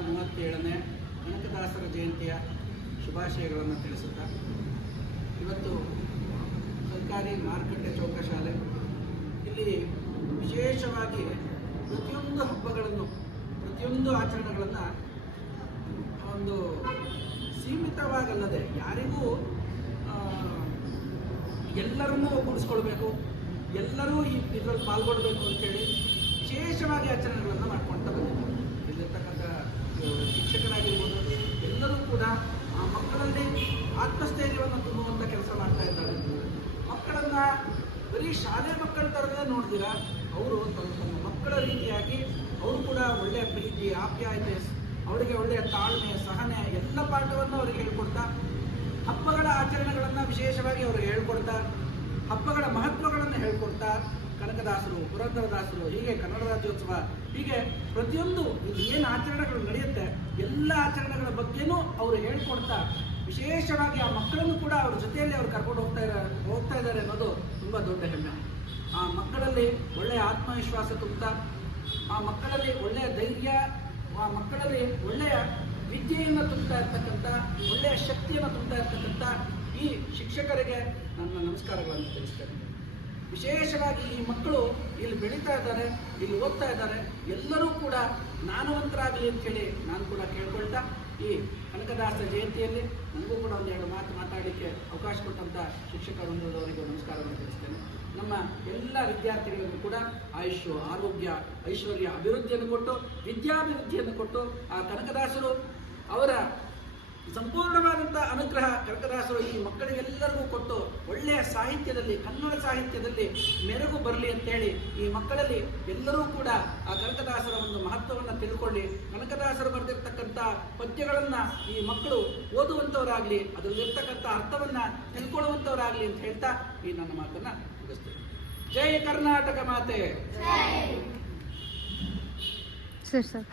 37ನೇ ಕನಕದಾಸರ ಜಯಂತಿಯ ಶುಭಾಶಯಗಳನ್ನು ತಿಳಿಸುತ್ತಾ, ಇವತ್ತು ಸರ್ಕಾರಿ ಮಾರುಕಟ್ಟೆ ಚೌಕಶಾಲೆ ಇಲ್ಲಿ ವಿಶೇಷವಾಗಿ ಪ್ರತಿಯೊಂದು ಹಬ್ಬಗಳನ್ನು, ಪ್ರತಿಯೊಂದು ಆಚರಣೆಗಳನ್ನು ಒಂದು ಸೀಮಿತವಾಗಲ್ಲದೆ ಯಾರಿಗೂ ಎಲ್ಲರನ್ನೂ ಒಗ್ಗೂಡಿಸ್ಕೊಳ್ಬೇಕು, ಎಲ್ಲರೂ ಇದರಲ್ಲಿ ಪಾಲ್ಗೊಳ್ಬೇಕು ಅಂತೇಳಿ ವಿಶೇಷವಾಗಿ ಆಚರಣೆಗಳನ್ನು ಮಾಡ್ಕೊಳ್ತಾ ಬಂದಿದ್ದಾರೆ. ಇಲ್ಲಿರ್ತಕ್ಕಂಥ ಶಿಕ್ಷಕರಾಗಿರ್ಬೋದು ಎಲ್ಲರೂ ಕೂಡ ಆ ಮಕ್ಕಳಲ್ಲಿ ಆತ್ಮಸ್ಥೈರ್ಯವನ್ನು ತುಂಬುವಂಥ ಕೆಲಸ ಮಾಡ್ತಾ ಇದ್ದಾರೆ. ಮಕ್ಕಳನ್ನು ಬರೀ ಶಾಲೆ ಮಕ್ಕಳ ಥರದೇ ನೋಡ್ತೀರ, ಅವರು ತಮ್ಮ ಮಕ್ಕಳ ರೀತಿಯಾಗಿ ಅವರು ಕೂಡ ಒಳ್ಳೆಯ ಪ್ರೀತಿ, ಆಪ್ಯಾಯತೆ, ಅವರಿಗೆ ಒಳ್ಳೆಯ ತಾಳ್ಮೆ, ಸಹನೆ ಎಲ್ಲ ಪಾಠವನ್ನು ಅವರಿಗೆ ಹೇಳ್ಕೊಡ್ತಾ, ಹಬ್ಬಗಳ ಆಚರಣೆಗಳನ್ನು ವಿಶೇಷವಾಗಿ ಅವರು ಹೇಳ್ಕೊಡ್ತಾ, ಹಬ್ಬಗಳ ಮಹತ್ವಗಳನ್ನು ಹೇಳ್ಕೊಡ್ತಾ, ಕನಕದಾಸರು, ಪುರಂದರದಾಸರು, ಹೀಗೆ ಕನ್ನಡ ರಾಜ್ಯೋತ್ಸವ, ಹೀಗೆ ಪ್ರತಿಯೊಂದು ಏನು ಆಚರಣೆಗಳು ನಡೆಯುತ್ತೆ ಎಲ್ಲ ಆಚರಣೆಗಳ ಬಗ್ಗೆನೂ ಅವರು ಹೇಳ್ಕೊಡ್ತಾ, ವಿಶೇಷವಾಗಿ ಆ ಮಕ್ಕಳನ್ನು ಕೂಡ ಅವ್ರ ಜೊತೆಯಲ್ಲಿ ಅವ್ರು ಕರ್ಕೊಂಡು ಹೋಗ್ತಾ ಇದ್ದಾರೆ ಅನ್ನೋದು ತುಂಬ ದೊಡ್ಡ ಹೆಮ್ಮೆ. ಆ ಮಕ್ಕಳಲ್ಲಿ ಒಳ್ಳೆಯ ಆತ್ಮವಿಶ್ವಾಸ ತುಂಬ್ತಾ, ಆ ಮಕ್ಕಳಲ್ಲಿ ಒಳ್ಳೆಯ ಧೈರ್ಯ, ಆ ಮಕ್ಕಳಲ್ಲಿ ಒಳ್ಳೆಯ ವಿದ್ಯೆಯನ್ನು ತುಂಬ್ತಾ ಇರ್ತಕ್ಕಂಥ, ಒಳ್ಳೆಯ ಶಕ್ತಿಯನ್ನು ತುಂಬ್ತಾ ಇರ್ತಕ್ಕಂಥ ಈ ಶಿಕ್ಷಕರಿಗೆ ನನ್ನ ನಮಸ್ಕಾರಗಳನ್ನು ತಿಳಿಸ್ತೇನೆ. ವಿಶೇಷವಾಗಿ ಈ ಮಕ್ಕಳು ಇಲ್ಲಿ ಬೆಳೀತಾ ಇದ್ದಾರೆ, ಇಲ್ಲಿ ಓದ್ತಾ ಇದ್ದಾರೆ, ಎಲ್ಲರೂ ಕೂಡ ಜ್ಞಾನವಂತರಾಗಲಿ ಅಂತೇಳಿ ನಾನು ಕೂಡ ಕೇಳ್ಕೊಳ್ತಾ, ಈ ಕನಕದಾಸ ಜಯಂತಿಯಲ್ಲಿ ನನಗೂ ಕೂಡ ಒಂದೆರಡು ಮಾತು ಮಾತಾಡಲಿಕ್ಕೆ ಅವಕಾಶ ಕೊಟ್ಟಂಥ ಶಿಕ್ಷಕ ವೃಂದದವರಿಗೂ ನಮಸ್ಕಾರವನ್ನು ತಿಳಿಸ್ತೇನೆ. ನಮ್ಮ ಎಲ್ಲ ವಿದ್ಯಾರ್ಥಿಗಳಿಗೂ ಕೂಡ ಆಯುಷ್ಯ, ಆರೋಗ್ಯ, ಐಶ್ವರ್ಯ, ಅಭಿವೃದ್ಧಿಯನ್ನು ಕೊಟ್ಟು, ವಿದ್ಯಾಭಿವೃದ್ಧಿಯನ್ನು ಕೊಟ್ಟು, ಆ ಕನಕದಾಸರು ಅವರ ಸಂಪೂರ್ಣವಾದಂಥ ಅನುಗ್ರಹ ಕನಕದಾಸರು ಈ ಮಕ್ಕಳಿಗೆಲ್ಲರಿಗೂ ಕೊಟ್ಟು ಒಳ್ಳೆಯ ಸಾಹಿತ್ಯದಲ್ಲಿ, ಕನ್ನಡ ಸಾಹಿತ್ಯದಲ್ಲಿ ಮೆರುಗು ಬರಲಿ ಅಂತೇಳಿ ಈ ಮಕ್ಕಳಲ್ಲಿ ಎಲ್ಲರೂ ಕೂಡ ಆ ಕನಕದಾಸರ ಒಂದು ಮಹತ್ವವನ್ನು ತಿಳ್ಕೊಳ್ಳಿ, ಕನಕದಾಸರು ಬರೆದಿರ್ತಕ್ಕಂಥ ಪದ್ಯಗಳನ್ನು ಈ ಮಕ್ಕಳು ಓದುವಂಥವರಾಗಲಿ, ಅದರಲ್ಲಿರ್ತಕ್ಕಂಥ ಅರ್ಥವನ್ನು ತಿಳ್ಕೊಳ್ಳುವಂಥವರಾಗಲಿ ಅಂತ ಹೇಳ್ತಾ ಈ ನನ್ನ ಮಾತನ್ನು ಮುಗಿಸ್ತೇನೆ. ಜೈ ಕರ್ನಾಟಕ ಮಾತೆ. ಸರ್